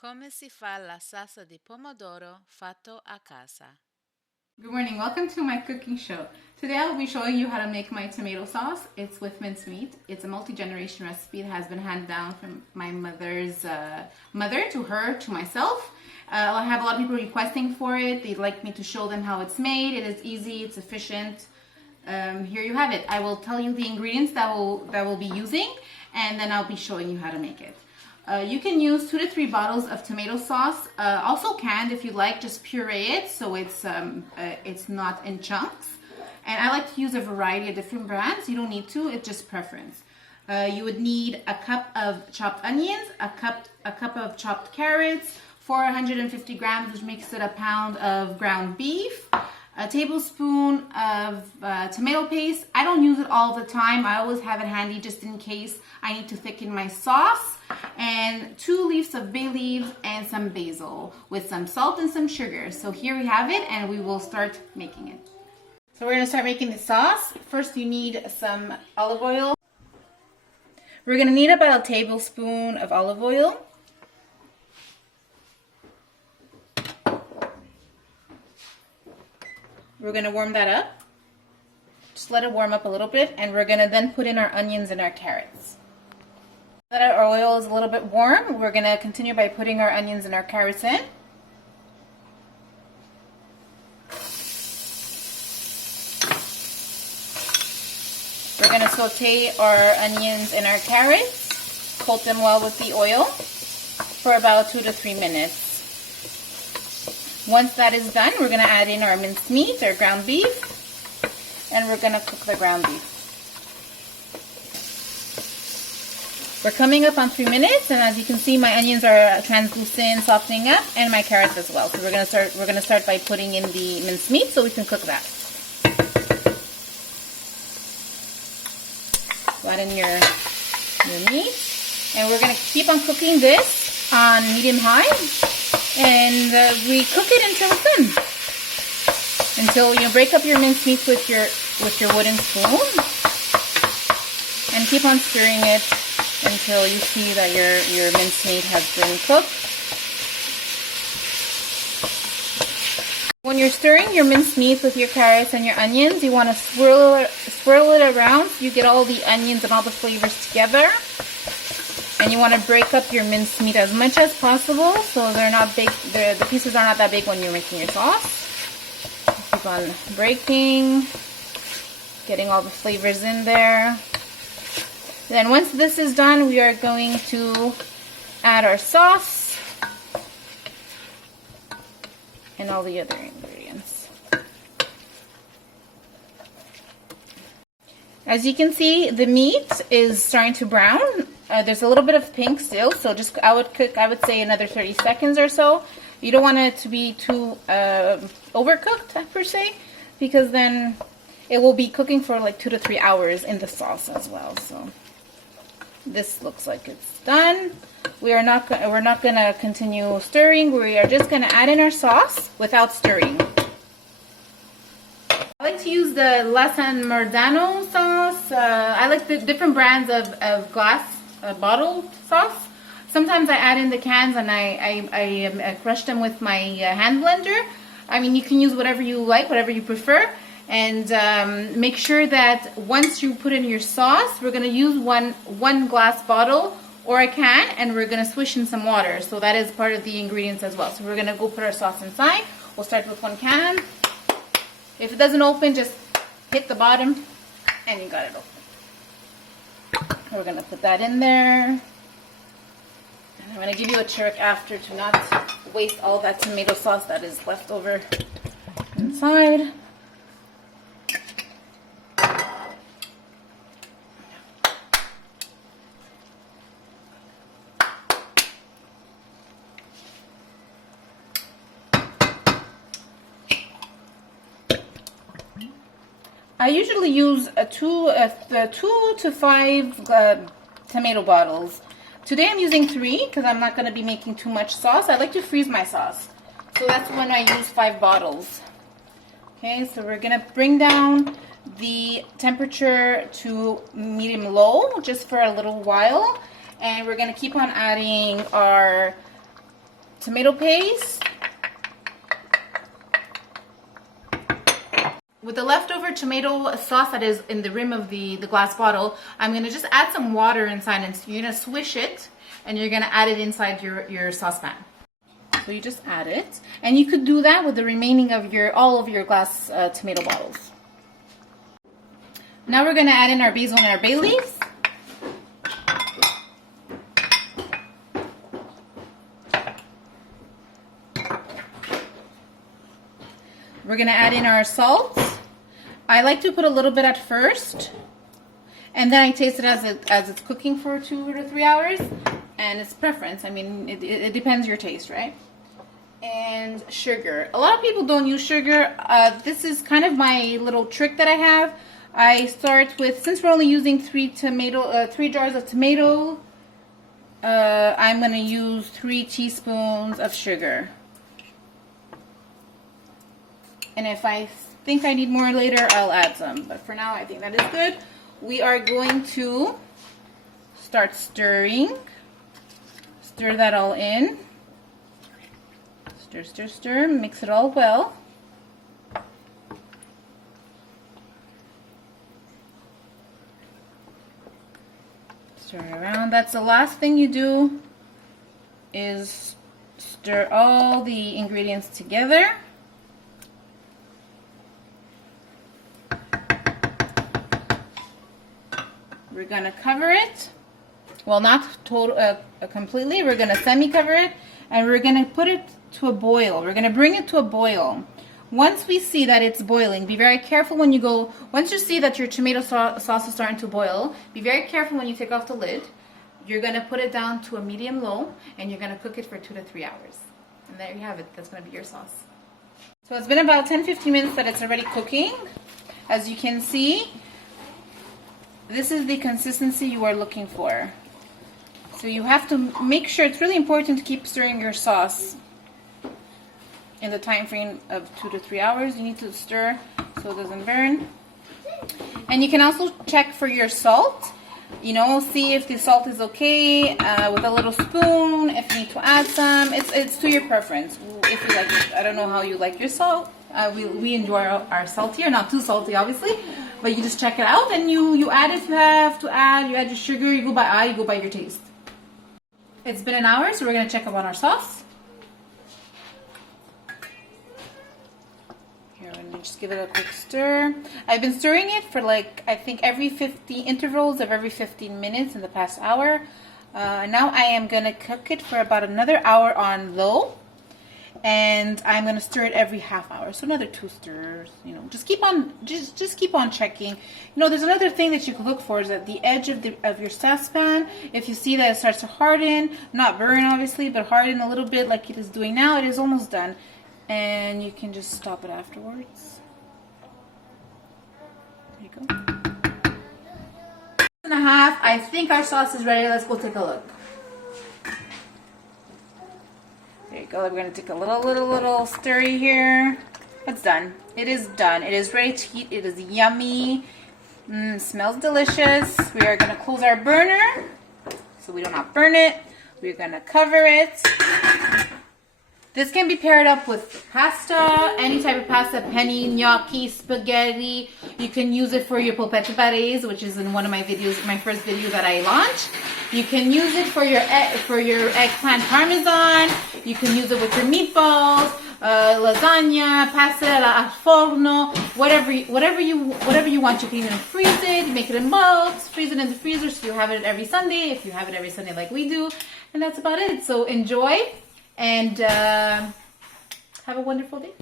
Come si fa la salsa di pomodoro fatto a casa? Good morning, welcome to my cooking show. Today I'll be showing you how to make my tomato sauce. It's with minced meat. It's a multi-generation recipe that has been handed down from my mother's mother to her to myself. I have a lot of people requesting for it. They'd like me to show them how it's made. It is easy, it's efficient. Here you have it. I will tell you the ingredients that we'll be using, and then I'll be showing you how to make it. You can use 2 to 3 bottles of tomato sauce, also canned if you like, just puree it so it's not in chunks. And I like to use a variety of different brands. You don't need to, it's just preference. You would need a cup of chopped onions, a cup of chopped carrots, 450 grams, which makes it a pound of ground beef, a tablespoon of tomato paste. I don't use it all the time. I always have it handy just in case I need to thicken my sauce. And 2 leaves of bay leaves and some basil with some salt and some sugar. So here we have it, and we will start making it. So we're going to start making the sauce. First you need some olive oil. We're going to need about a tablespoon of olive oil. We're going to warm that up. Just let it warm up a little bit, and we're going to then put in our onions and our carrots. Now that our oil is a little bit warm, we're going to continue by putting our onions and our carrots in. We're going to saute our onions and our carrots, coat them well with the oil for about 2 to 3 minutes. Once that is done, we're going to add in our minced meat, our ground beef, and we're going to cook the ground beef. We're coming up on 3 minutes, and as you can see, my onions are translucent, softening up, and my carrots as well. So we're going to start by putting in the minced meat so we can cook that. Add in your meat, and we're going to keep on cooking this on medium-high, and we cook it until it's done. Until you break up your minced meat with your wooden spoon, and keep on stirring it until you see that your minced meat has been cooked. When you're stirring your minced meat with your carrots and your onions, you want to swirl it around so you get all the onions and all the flavors together. And you want to break up your minced meat as much as possible so they're not big. The pieces are not that big when you're making your sauce. Keep on breaking, getting all the flavors in there. Then once this is done, we are going to add our sauce and all the other ingredients. As you can see, the meat is starting to brown. There's a little bit of pink still, so I would say another 30 seconds or so. You don't want it to be too overcooked per se, because then it will be cooking for like 2 to 3 hours in the sauce as well. So this looks like it's done. We're not going to continue stirring. We are just going to add in our sauce without stirring. I like to use the La San Marzano sauce. I like the different brands of glass bottled sauce. Sometimes I add in the cans and I crush them with my hand blender. I mean, you can use whatever you like, whatever you prefer. And make sure that once you put in your sauce, we're going to use one glass bottle or a can, and we're going to swish in some water. So that is part of the ingredients as well. So we're going to go put our sauce inside. We'll start with 1 can. If it doesn't open, just hit the bottom and you got it open. We're going to put that in there. And I'm going to give you a trick after to not waste all that tomato sauce that is left over inside. I usually use 2 to 5 tomato bottles. Today I'm using 3 because I'm not going to be making too much sauce. I like to freeze my sauce, so that's when I use 5 bottles. Okay, so we're going to bring down the temperature to medium-low just for a little while, and we're going to keep on adding our tomato paste. With the leftover tomato sauce that is in the rim of the glass bottle, I'm going to just add some water inside, and you're going to swish it and you're going to add it inside your saucepan. So you just add it, and you could do that with the remaining of all of your glass tomato bottles. Now we're going to add in our basil and our bay leaves. We're going to add in our salt. I like to put a little bit at first, and then I taste it as it's cooking for 2 to 3 hours, and it's preference. I mean, it depends your taste, right? And sugar. A lot of people don't use sugar. This is kind of my little trick that I have. I start with, since we're only using 3 jars of tomato, I'm going to use 3 teaspoons of sugar. And if I think I need more later, I'll add some. But for now, I think that is good. We are going to start stirring. Stir that all in. Stir, stir, stir. Mix it all well. Stir it around. That's the last thing you do, is stir all the ingredients together. We're going to cover it. Well, not completely. We're going to semi-cover it, and we're going to put it to a boil. We're going to bring it to a boil. Once we see that it's boiling, be very careful when you go, once you see that your tomato sauce is starting to boil, be very careful when you take off the lid. You're going to put it down to a medium-low, and you're going to cook it for 2 to 3 hours. And there you have it. That's going to be your sauce. So it's been about 10-15 minutes that it's already cooking. As you can see, this is the consistency you are looking for. So you have to make sure, it's really important to keep stirring your sauce in the time frame of 2 to 3 hours. You need to stir so it doesn't burn. And you can also check for your salt. You know, see if the salt is okay with a little spoon. If you need to add some, it's to your preference. If you like, I don't know how you like your salt. We enjoy our saltier, not too salty, obviously. But you just check it out, and you add if you have to add. You add your sugar. You go by eye. You go by your taste. It's been an hour, so we're gonna check up on our sauce. Here, I'm gonna just give it a quick stir. I've been stirring it for like, I think every 50 intervals of every 15 minutes in the past hour. Now I am gonna cook it for about another hour on low. And I'm gonna stir it every half hour, so another 2 stirs. You know, just keep on checking. You know, there's another thing that you can look for, is at the edge of your saucepan. If you see that it starts to harden, not burn obviously, but harden a little bit like it is doing now, it is almost done, and you can just stop it afterwards. There you go. 1.5. I think our sauce is ready. Let's go take a look. There you go. We're going to take a little stirry here. It's done. It is done. It is ready to eat. It is yummy. Smells delicious. We are going to close our burner so we do not burn it. We're going to cover it. This can be paired up with pasta, any type of pasta, penne, gnocchi, spaghetti. You can use it for your polpette barese, which is in one of my videos, my first video that I launched. You can use it for your eggplant parmesan. You can use it with your meatballs, lasagna, pasta al forno, whatever you want. You can even freeze it. You make it in bulks, freeze it in the freezer so you have it every Sunday. If you have it every Sunday like we do, and that's about it. So enjoy and have a wonderful day.